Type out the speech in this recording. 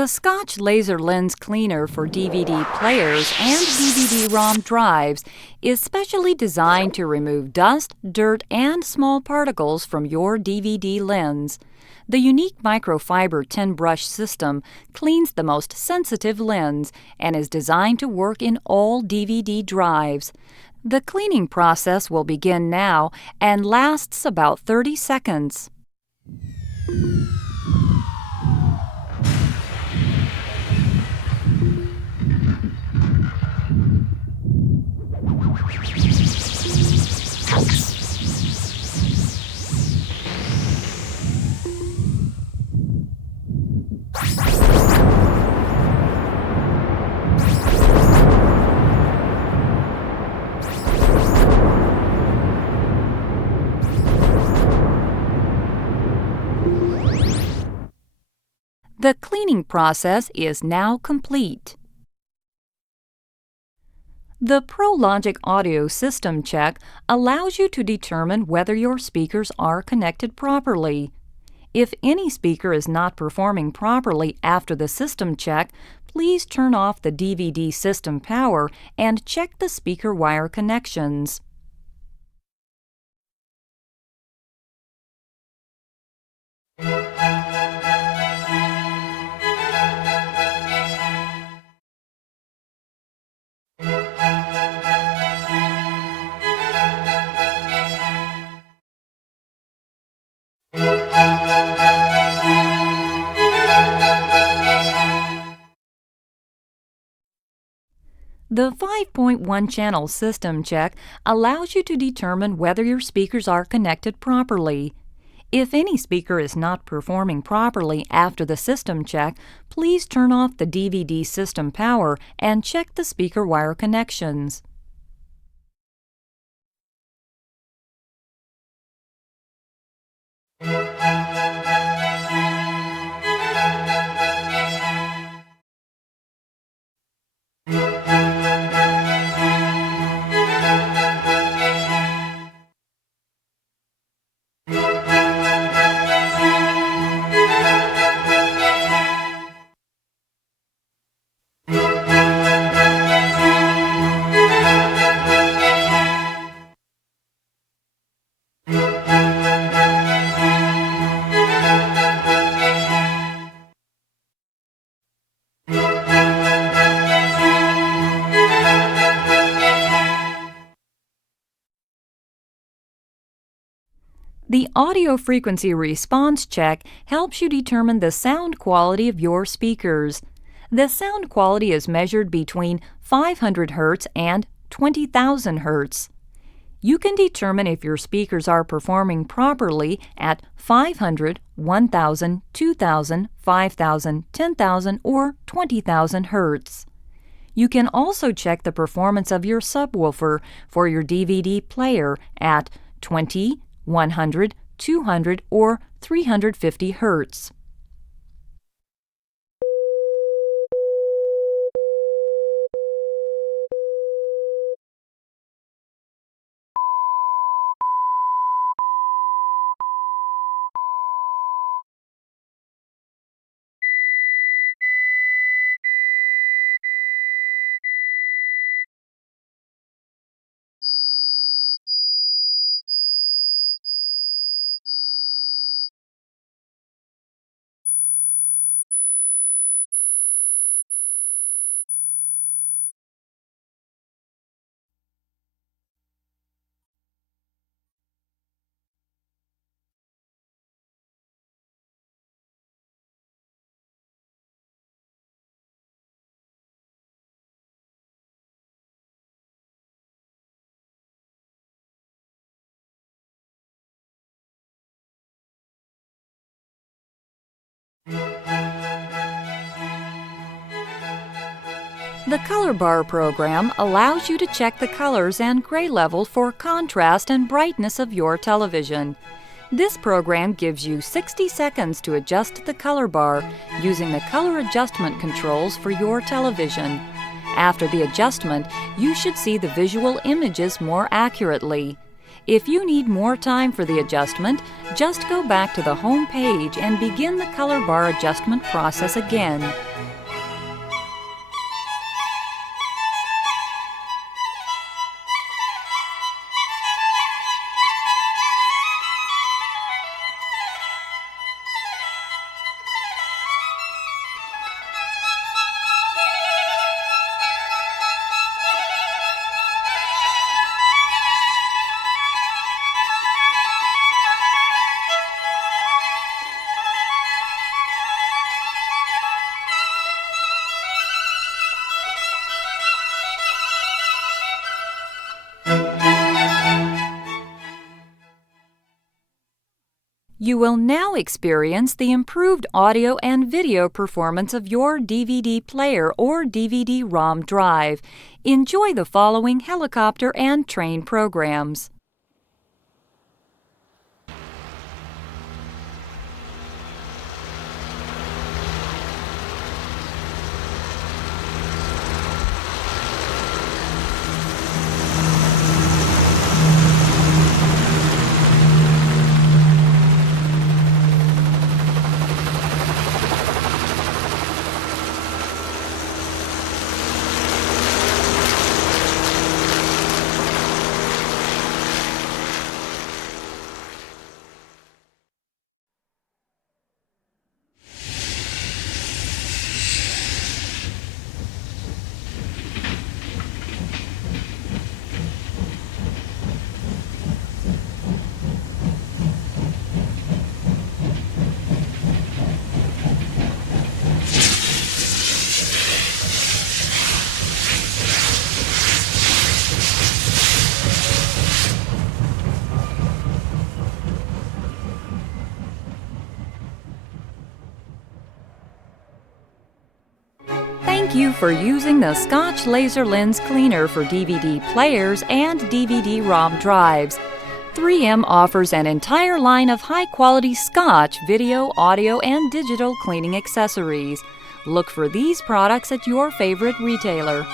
The Scotch Laser Lens Cleaner for DVD players and DVD-ROM drives is specially designed to remove dust, dirt, and small particles from your DVD lens. The unique microfiber tin brush system cleans the most sensitive lens and is designed to work in all DVD drives. The cleaning process will begin now and lasts about 30 seconds. The cleaning process is now complete. The ProLogic Audio System Check allows you to determine whether your speakers are connected properly. If any speaker is not performing properly after the system check, please turn off the DVD system power and check the speaker wire connections. The 5.1-channel system check allows you to determine whether your speakers are connected properly. If any speaker is not performing properly after the system check, please turn off the DVD system power and check the speaker wire connections. The audio frequency response check helps you determine the sound quality of your speakers. The sound quality is measured between 500 Hz and 20,000 Hz. You can determine if your speakers are performing properly at 500, 1,000, 2,000, 5,000, 10,000, or 20,000 Hz. You can also check the performance of your subwoofer for your DVD player at 20, 100, 200, or 350 Hz. The Color Bar program allows you to check the colors and gray level for contrast and brightness of your television. This program gives you 60 seconds to adjust the color bar using the color adjustment controls for your television. After the adjustment, you should see the visual images more accurately. If you need more time for the adjustment, just go back to the home page and begin the color bar adjustment process again. You will now experience the improved audio and video performance of your DVD player or DVD-ROM drive. Enjoy the following helicopter and train programs. Thank you for using the Scotch Laser Lens Cleaner for DVD players and DVD-ROM drives. 3M offers an entire line of high-quality Scotch video, audio, and digital cleaning accessories. Look for these products at your favorite retailer.